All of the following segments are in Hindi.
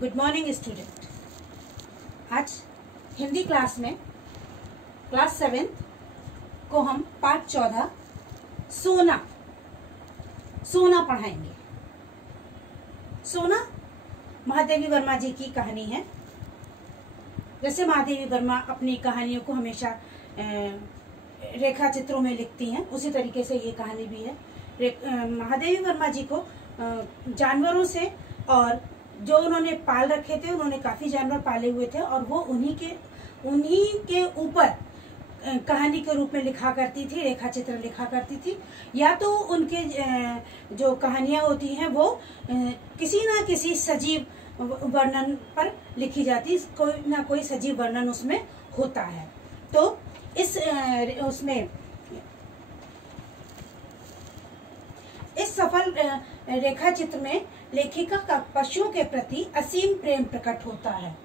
Good morning student. आज हिंदी क्लास में क्लास 7 को हम पाठ 14 सोना पढ़ाएंगे। सोना महादेवी वर्मा जी की कहानी है। जैसे महादेवी वर्मा अपनी कहानियों को हमेशा रेखा चित्रों में लिखती हैं, उसी तरीके से ये कहानी भी है। महादेवी वर्मा जी को जानवरों से और जो उन्होंने पाल रखे थे, उन्होंने काफी जानवर पाले हुए थे और वो उन्हीं के ऊपर कहानी के रूप में लिखा करती थी, रेखा चित्र लिखा करती थी। या तो उनके जो कहानियां होती हैं वो किसी ना किसी सजीव वर्णन पर लिखी जाती, कोई ना कोई सजीव वर्णन उसमें होता है। तो इस सफल रेखा चित्र में लेखिका का पशुओं के प्रति असीम प्रेम प्रकट होता है।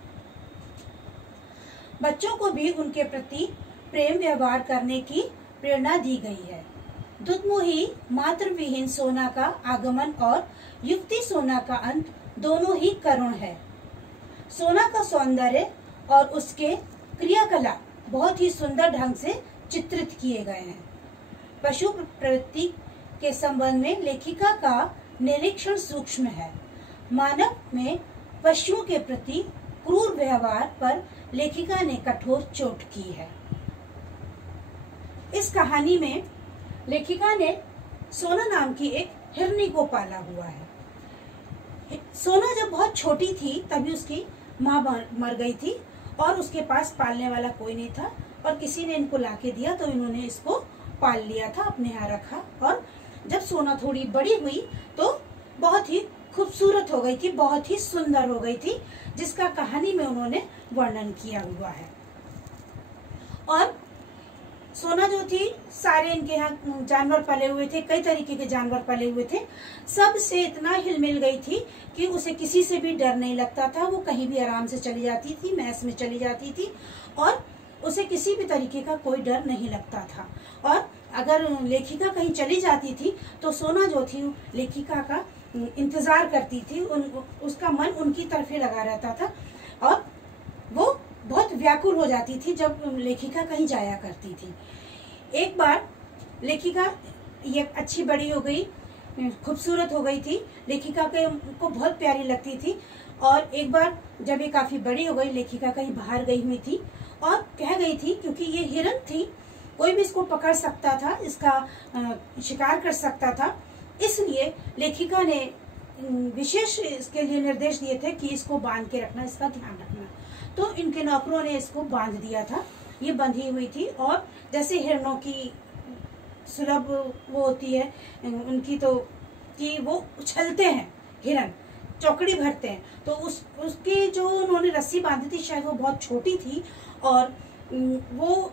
बच्चों को भी उनके प्रति प्रेम व्यवहार करने की प्रेरणा दी गई है। दुधमुही मातृ विहीन सोना का आगमन और युवती सोना का अंत दोनों ही करुण है। सोना का सौंदर्य और उसके क्रियाकलाप बहुत ही सुंदर ढंग से चित्रित किए गए हैं। पशु प्रवृत्ति के संबंध में लेखिका का निरीक्षण सूक्ष्म है। मानव में पशुओं के प्रति क्रूर व्यवहार पर लेखिका ने कठोर चोट की है। इस कहानी में लेखिका ने सोना नाम की एक हिरनी को पाला हुआ है। सोना जब बहुत छोटी थी तभी उसकी माँ मर गई थी और उसके पास पालने वाला कोई नहीं था और किसी ने इनको लाके दिया तो इन्होंने इसको पाल लिया था, अपने यहाँ रखा। और जब सोना थोड़ी बड़ी हुई तो बहुत ही खूबसूरत हो गई थी, बहुत ही सुंदर हो गई थी, जिसका कहानी में उन्होंने वर्णन किया हुआ है। और सोना जो थी, सारे इनके यहाँ जानवर पले हुए थे, कई तरीके के जानवर पले हुए थे, सब से इतना हिलमिल गई थी कि उसे किसी से भी डर नहीं लगता था। वो कहीं भी आराम से चली जाती थी, मैस में चली जाती थी और उसे किसी भी तरीके का कोई डर नहीं लगता था। और अगर लेखिका कहीं चली जाती थी तो सोना जो थी लेखिका का इंतजार करती थी, उसका मन उनकी तरफ ही लगा रहता था और वो बहुत व्याकुल हो जाती थी जब लेखिका कहीं जाया करती थी। एक बार लेखिका ये अच्छी बड़ी हो गई, खूबसूरत हो गई थी, लेखिका को बहुत प्यारी लगती थी। और एक बार जब ये काफी बड़ी हो गई, लेखिका कहीं बाहर गई हुई थी और कह गई थी, क्योंकि ये हिरन थी, कोई भी इसको पकड़ सकता था, इसका शिकार कर सकता था, इसलिए लेखिका ने विशेष इसके लिए निर्देश दिए थे कि इसको बांध के रखना, इसका ध्यान रखना। तो इनके नौकरों ने इसको बांध दिया था। ये बंधी हुई थी और जैसे हिरणों की सुलभ वो होती है उनकी, तो कि वो उछलते हैं, हिरन चौकड़ी भरते हैं, तो उसकी जो उन्होंने रस्सी बांधी थी शायद वो बहुत छोटी थी और वो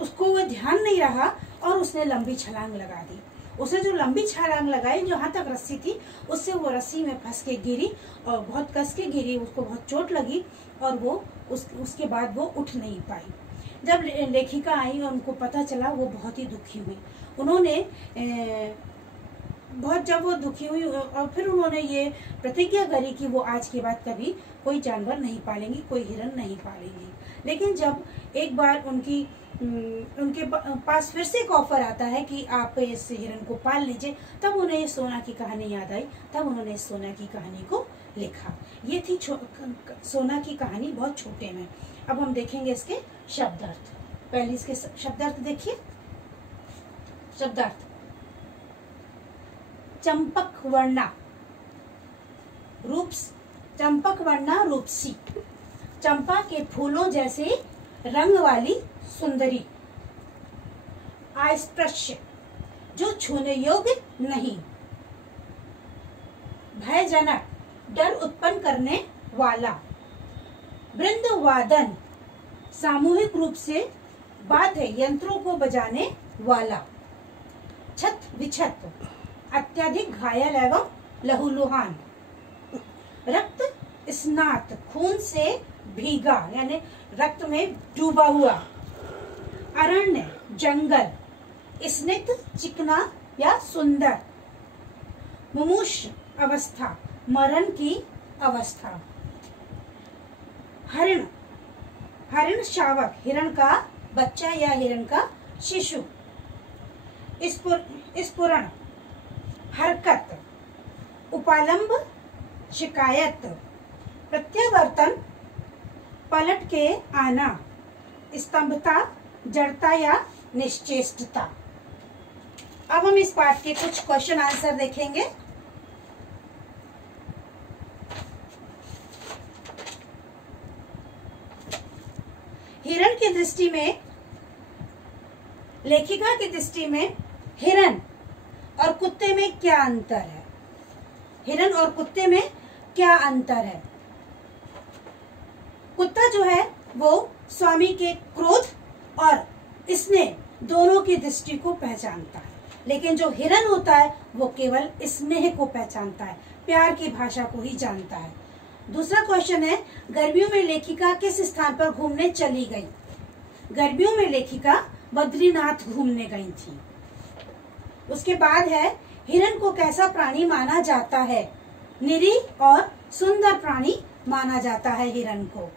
उसको वो ध्यान नहीं रहा और उसने लंबी छलांग लगा दी। उसे जो लंबी छलांग लगाई, जहां तक रस्सी थी, उससे वो रस्सी में फंस के गिरी और बहुत कस के गिरी, उसको बहुत चोट लगी और वो उसके बाद वो उठ नहीं पाई। जब लेखिका आई और उनको पता चला, वो बहुत ही दुखी हुई। उन्होंने जब वो दुखी हुई और फिर उन्होंने ये प्रतिज्ञा करी कि वो आज के बाद कभी कोई जानवर नहीं पालेंगी, कोई हिरन नहीं पालेंगी। लेकिन जब एक बार उनके पास फिर से एक ऑफर आता है कि आप इस हिरन को पाल लीजिए, तब उन्हें ये सोना की कहानी याद आई, तब उन्होंने इस सोना की कहानी को लिखा। ये थी सोना की कहानी, बहुत छोटे में। अब हम देखेंगे इसके शब्दार्थ। पहले इसके शब्दार्थ देखिए। शब्दार्थ: चंपक वर्णा रूपसी, चंपा के फूलों जैसे रंग वाली सुंदरी। अस्पृश्य, जो छूने योग्य नहीं। भयजनक, डर उत्पन्न करने वाला। वृंदवादन, सामूहिक रूप से वाद्य यंत्रों को बजाने वाला। छत विछत, अत्यधिक घायल एवं लहूलुहान। रक्त स्नात, खून से भीगा यानी रक्त में डूबा हुआ। अरण्य, जंगल। स्निग्ध, चिकना या सुंदर। मुमूर्ष अवस्था, मरण की अवस्था। हरिण, हरिण शावक, हिरण का बच्चा या हिरण का शिशु। स्फुरण, हरकत। उपालंब, शिकायत। प्रत्यावर्तन, पलट के आना। स्तंभता, जड़ता या निश्चेष्टता। अब हम इस पाठ के कुछ क्वेश्चन आंसर देखेंगे। हिरण की दृष्टि में, लेखिका की दृष्टि में हिरण और कुत्ते में क्या अंतर है? हिरण और कुत्ते में क्या अंतर है? कुत्ता जो है वो स्वामी के क्रोध और स्नेह दोनों की दृष्टि को पहचानता है, लेकिन जो हिरण होता है वो केवल स्नेह को पहचानता है, प्यार की भाषा को ही जानता है। दूसरा क्वेश्चन है, गर्मियों में लेखिका किस स्थान पर घूमने चली गई? गर्मियों में लेखिका बद्रीनाथ घूमने गई थी। उसके बाद है, हिरण को कैसा प्राणी माना जाता है? निरीह और सुंदर प्राणी माना जाता है हिरण को।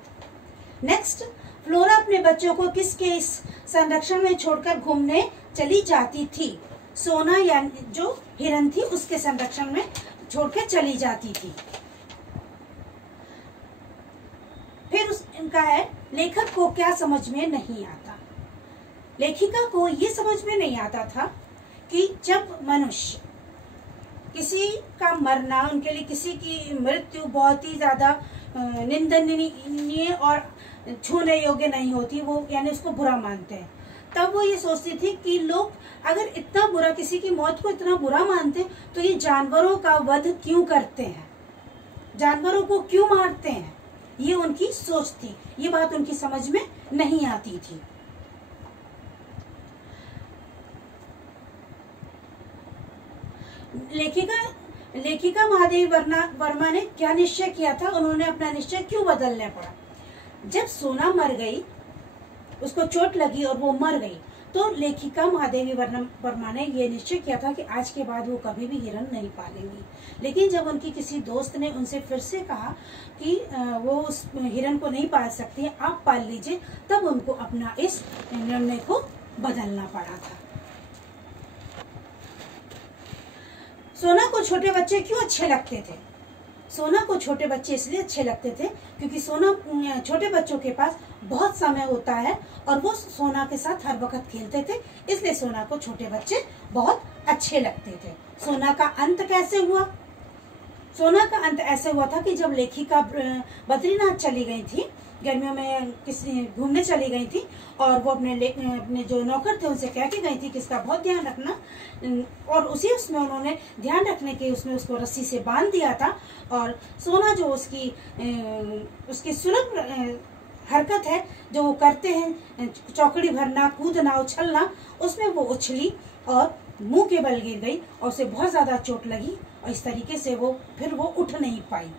नेक्स्ट, फ्लोरा अपने बच्चों को किसके संरक्षण में छोड़कर घूमने चली जाती थी? सोना या जो हिरण थी उसके संरक्षण में छोड़कर चली जाती थी। फिर उनका है, लेखक को क्या समझ में नहीं आता? लेखिका को ये समझ में नहीं आता था कि जब मनुष्य, किसी का मरना, उनके लिए किसी की मृत्यु बहुत ही ज्यादा निंदनीय और छूने योग्य नहीं होती, वो यानी उसको बुरा मानते हैं, तब वो ये सोचती थी कि लोग अगर इतना बुरा, किसी की मौत को इतना बुरा मानते तो ये जानवरों का वध क्यों करते हैं, जानवरों को क्यों मारते हैं? ये उनकी सोच थी, ये बात उनकी समझ में नहीं आती थी। लेखिका महादेवी वर्मा ने क्या निश्चय किया था? उन्होंने अपना निश्चय क्यों बदलना पड़ा? जब सोना मर गई, उसको चोट लगी और वो मर गई, तो लेखिका महादेवी वर्मा ने ये निश्चय किया था कि आज के बाद वो कभी भी हिरण नहीं पालेंगी। लेकिन जब उनकी किसी दोस्त ने उनसे फिर से कहा कि वो उस हिरण को नहीं पाल सकती, आप पाल लीजिए, तब उनको अपना इस निर्णय को बदलना पड़ा था। सोना को छोटे बच्चे क्यों अच्छे लगते थे? सोना को छोटे बच्चे इसलिए अच्छे लगते थे क्योंकि सोना, छोटे बच्चों के पास बहुत समय होता है और वो सोना के साथ हर वक्त खेलते थे, इसलिए सोना को छोटे बच्चे बहुत अच्छे लगते थे। सोना का अंत कैसे हुआ? सोना का अंत ऐसे हुआ था कि जब लेखिका बद्रीनाथ चली गई थी, गर्मियों में किसी घूमने चली गई थी, और वो अपने जो नौकर थे उनसे कह के गई थी कि इसका बहुत ध्यान रखना, और उसी उसमें उन्होंने ध्यान रखने के उसमें उसको रस्सी से बांध दिया था, और सोना जो उसकी सुलभ हरकत है जो वो करते हैं, चौकड़ी भरना, कूदना, उछलना, उसमें वो उछली और मुंह के बल गिर गई और उसे बहुत ज्यादा चोट लगी और इस तरीके से वो फिर उठ नहीं पाई।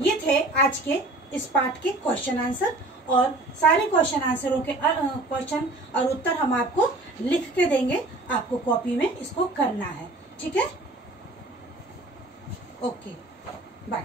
ये थे आज के इस पाठ के क्वेश्चन आंसर, और सारे क्वेश्चन आंसरों के क्वेश्चन और उत्तर हम आपको लिख के देंगे, आपको कॉपी में इसको करना है। ठीक है, ओके, बाय।